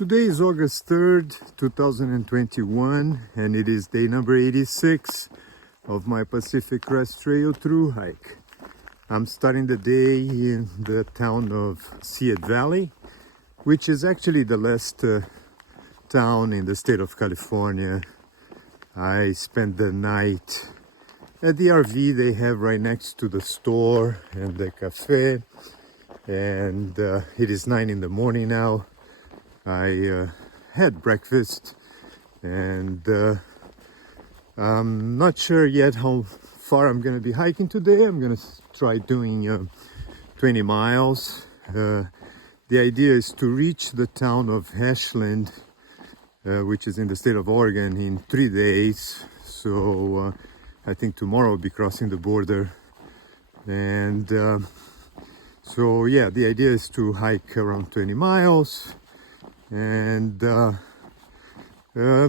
Today is August 3rd, 2021, and it is day number 86 of my Pacific Crest Trail thru hike. I'm starting the day in the town of Seiad Valley, which is actually the last town in the state of California. I spent the night at the RV they have right next to the store and the cafe, and it is 9 in the morning now. I had breakfast, and I'm not sure yet how far I'm going to be hiking today. I'm going to try doing 20 miles. The idea is to reach the town of Ashland, which is in the state of Oregon, in 3 days. So I think tomorrow I'll be crossing the border. And so yeah, the idea is to hike around 20 miles. And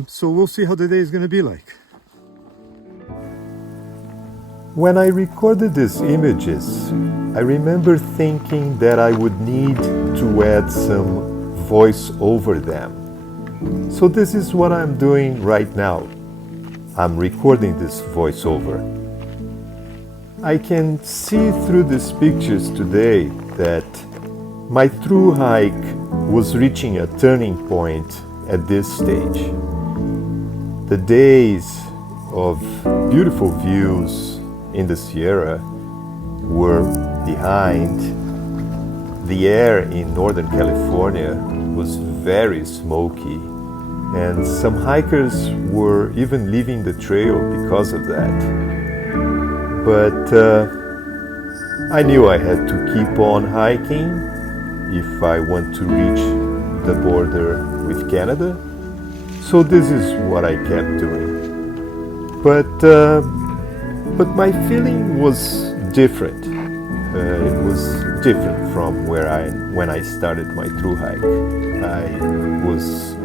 so we'll see how the day is going to be like. When I recorded these images, I remember thinking that I would need to add some voice over them. So this is what I'm doing right now. I'm recording this voiceover. I can see through these pictures today that my thru hike was reaching a turning point at this stage. The days of beautiful views in the Sierra were behind. The air in Northern California was very smoky, and some hikers were even leaving the trail because of that. But I knew I had to keep on hiking if I want to reach the border with Canada. So this is what I kept doing. But my feeling was different. It was different from when I started my thru hike. I was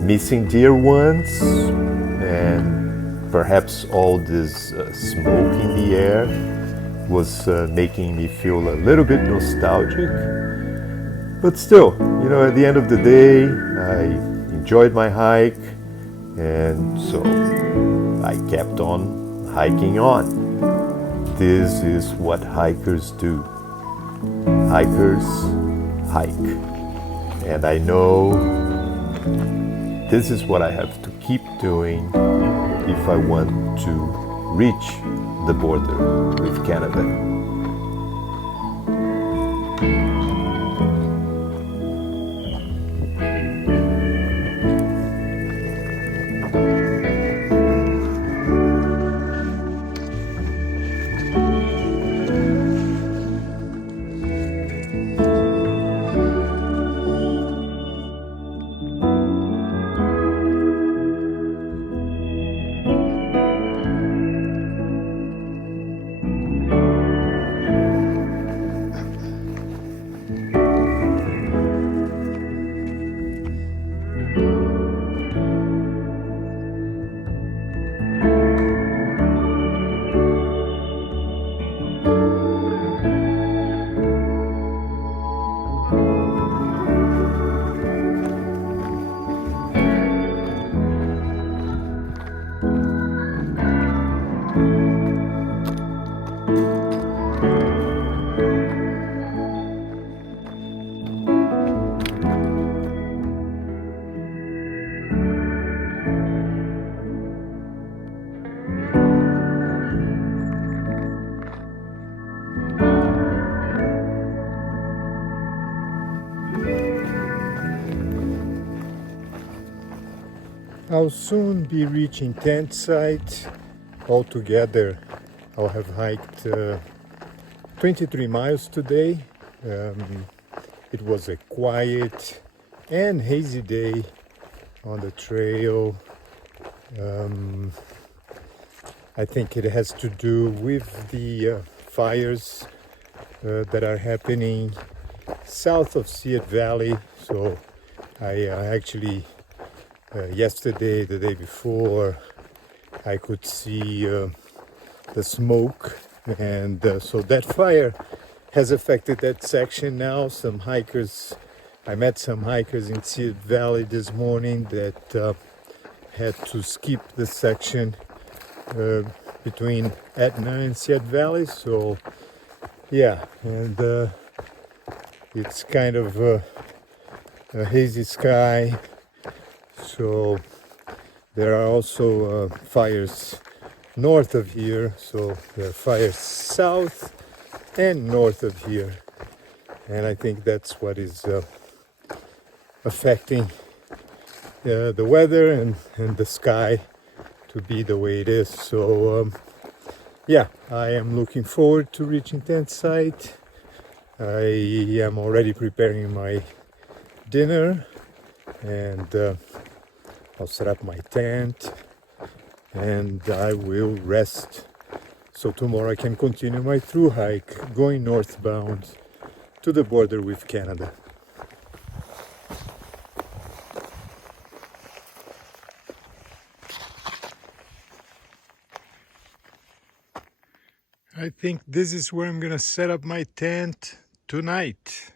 missing dear ones, and perhaps all this smoke in the air was making me feel a little bit nostalgic. But still, you know, at the end of the day, I enjoyed my hike, and so I kept on hiking on. This is what hikers do. Hikers hike. And I know this is what I have to keep doing if I want to reach the border with Canada. I'll soon be reaching tent site. Altogether, I'll have hiked 23 miles today. It was a quiet and hazy day on the trail. I think it has to do with the fires that are happening south of Seiad Valley. So I actually yesterday, the day before, I could see the smoke, and so that fire has affected that section now. Some hikers I met some hikers in Seiad Valley this morning that had to skip the section uh, between Etna and Seiad Valley. So yeah, and it's kind of a hazy sky. So there are also fires north of here. So there are fires south and north of here. And I think that's what is affecting the weather and the sky to be the way it is. So yeah, I am looking forward to reaching tent site. I am already preparing my dinner, and I'll set up my tent and I will rest so tomorrow I can continue my through hike going northbound to the border with Canada. I think this is where I'm gonna set up my tent tonight.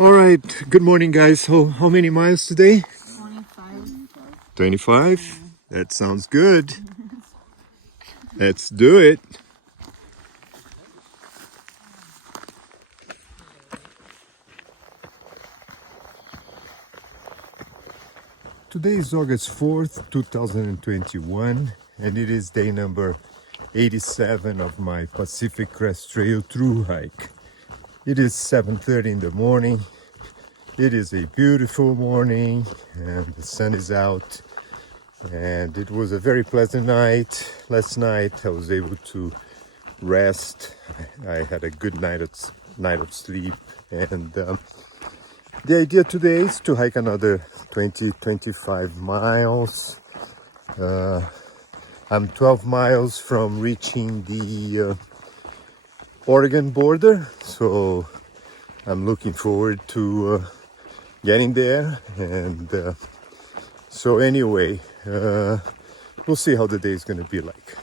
All right, good morning guys. How many miles today? 25. 25? That sounds good. Let's do it. Today is August 4th, 2021, and it is day number 87 of my Pacific Crest Trail through hike. It is 7:30 in the morning. It is a beautiful morning and the sun is out, and it was a very pleasant night. Last night I was able to rest. I had a good night of sleep, and the idea today is to hike another 20-25 miles. I'm 12 miles from reaching the Oregon border, so I'm looking forward to getting there. And so anyway, we'll see how the day is going to be like.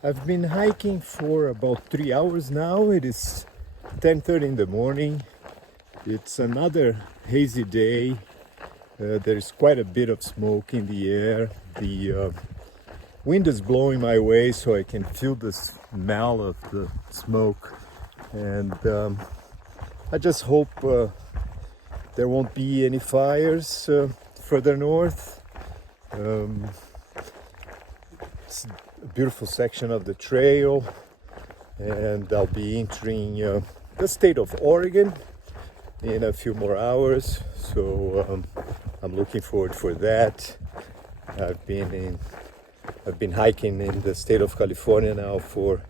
I've been hiking for about 3 hours now. It is 10:30 in the morning. It's another hazy day. There's quite a bit of smoke in the air. The wind is blowing my way, so I can feel the smell of the smoke. And I just hope there won't be any fires further north. It's a beautiful section of the trail, and I'll be entering the state of Oregon in a few more hours. So I'm looking forward for that. I've been hiking in the state of California now for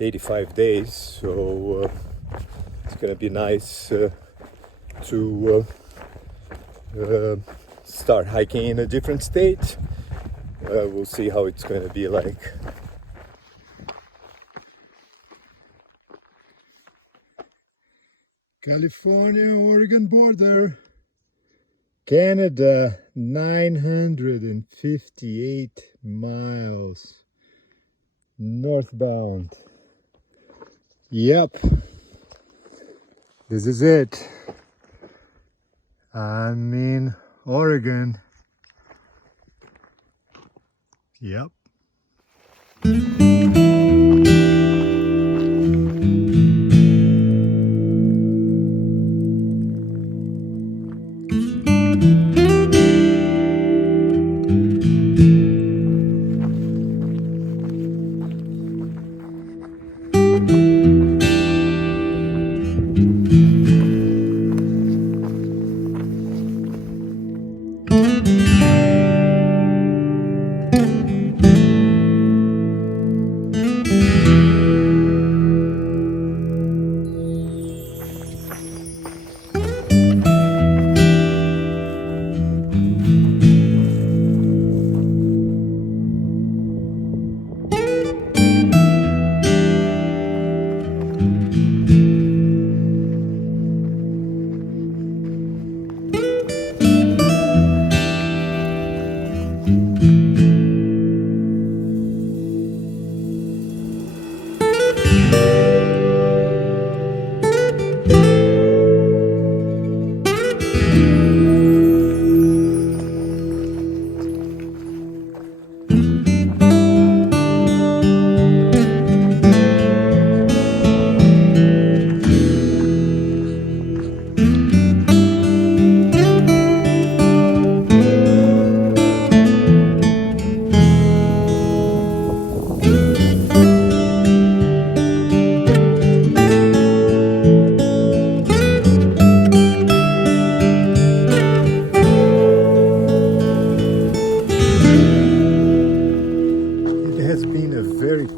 85 days, so it's gonna be nice to start hiking in a different state. We'll see how it's going to be like. California-Oregon border. Canada, 958 miles northbound. Yep, this is it. I'm in Oregon. Yep,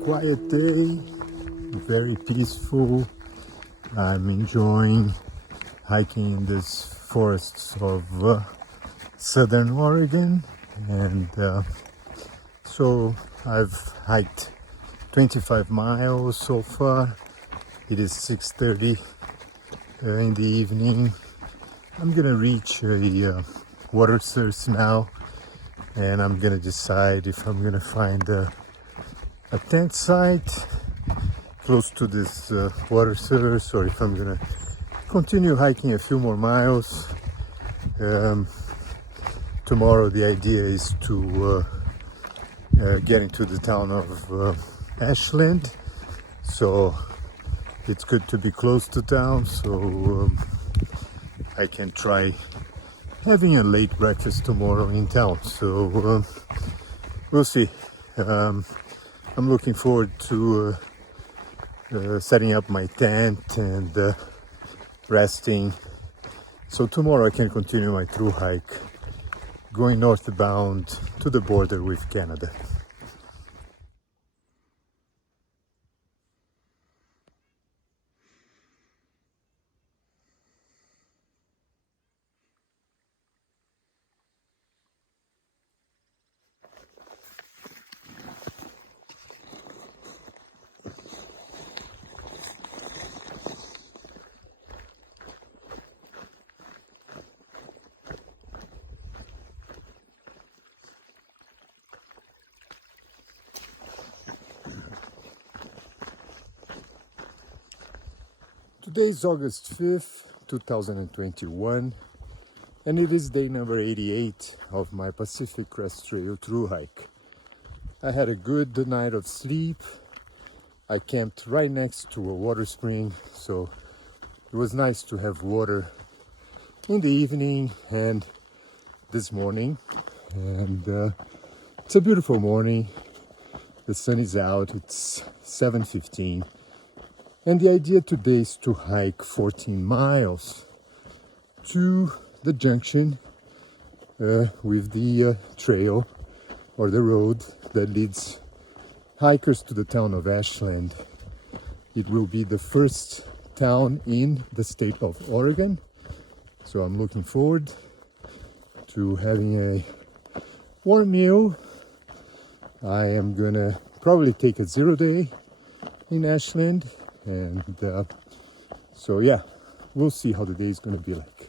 Quiet day, very peaceful. I'm enjoying hiking in these forests of southern Oregon, and so I've hiked 25 miles so far. It is 6:30 in the evening. I'm gonna reach a water source now, and I'm gonna decide if I'm gonna find a tent site close to this water source, or if I'm gonna continue hiking a few more miles. Tomorrow the idea is to get into the town of Ashland, so it's good to be close to town, so I can try having a late breakfast tomorrow in town. So we'll see. I'm looking forward to setting up my tent and resting, so tomorrow I can continue my thru hike going northbound to the border with Canada. Today is August 5th, 2021, and it is day number 88 of my Pacific Crest Trail thru hike. I had a good night of sleep. I camped right next to a water spring, so it was nice to have water in the evening and this morning. And it's a beautiful morning. The sun is out. It's 7:15. And the idea today is to hike 14 miles to the junction with the trail or the road that leads hikers to the town of Ashland. It will be the first town in the state of Oregon, so I'm looking forward to having a warm meal. I am gonna probably take a 0 day in Ashland. And so yeah, we'll see how the day is going to be like.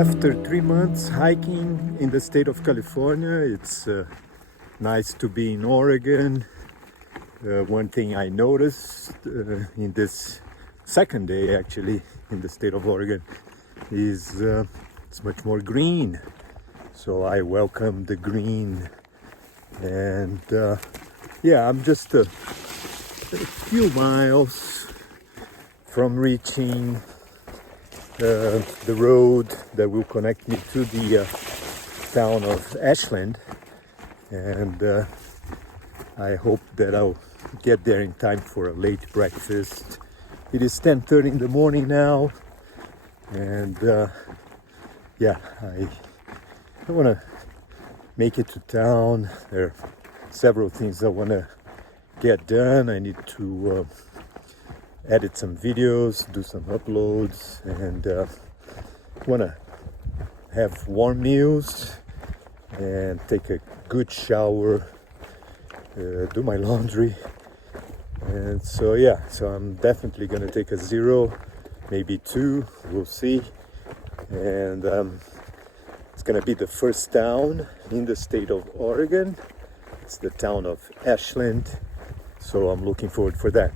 After 3 months hiking in the state of California, it's nice to be in Oregon. One thing I noticed in this second day actually in the state of Oregon is it's much more green. So I welcome the green, and yeah, I'm just a few miles from reaching the road that will connect me to the town of Ashland, and I hope that I'll get there in time for a late breakfast. It is 10:30 in the morning now, and yeah, I want to make it to town. There are several things I want to get done. I need to edit some videos, do some uploads, and want to have warm meals and take a good shower, do my laundry. And so yeah, so I'm definitely gonna take a 0, maybe 2, we'll see. And it's gonna be the first town in the state of Oregon. It's the town of Ashland, so I'm looking forward for that.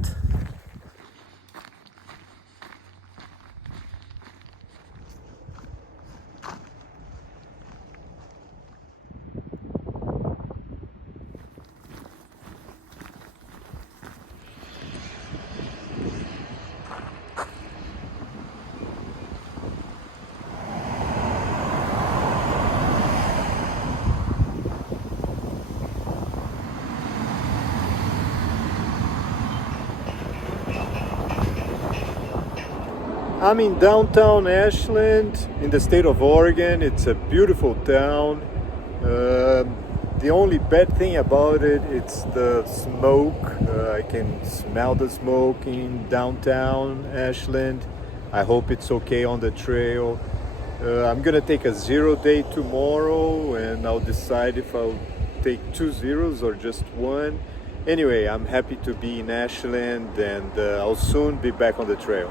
I'm in downtown Ashland in the state of Oregon. It's a beautiful town. The only bad thing about it, it's the smoke. I can smell the smoke in downtown Ashland. I hope it's okay on the trail. I'm gonna take a 0 day tomorrow, and I'll decide if I'll take 2 zeros or just 1. Anyway, I'm happy to be in Ashland, and I'll soon be back on the trail.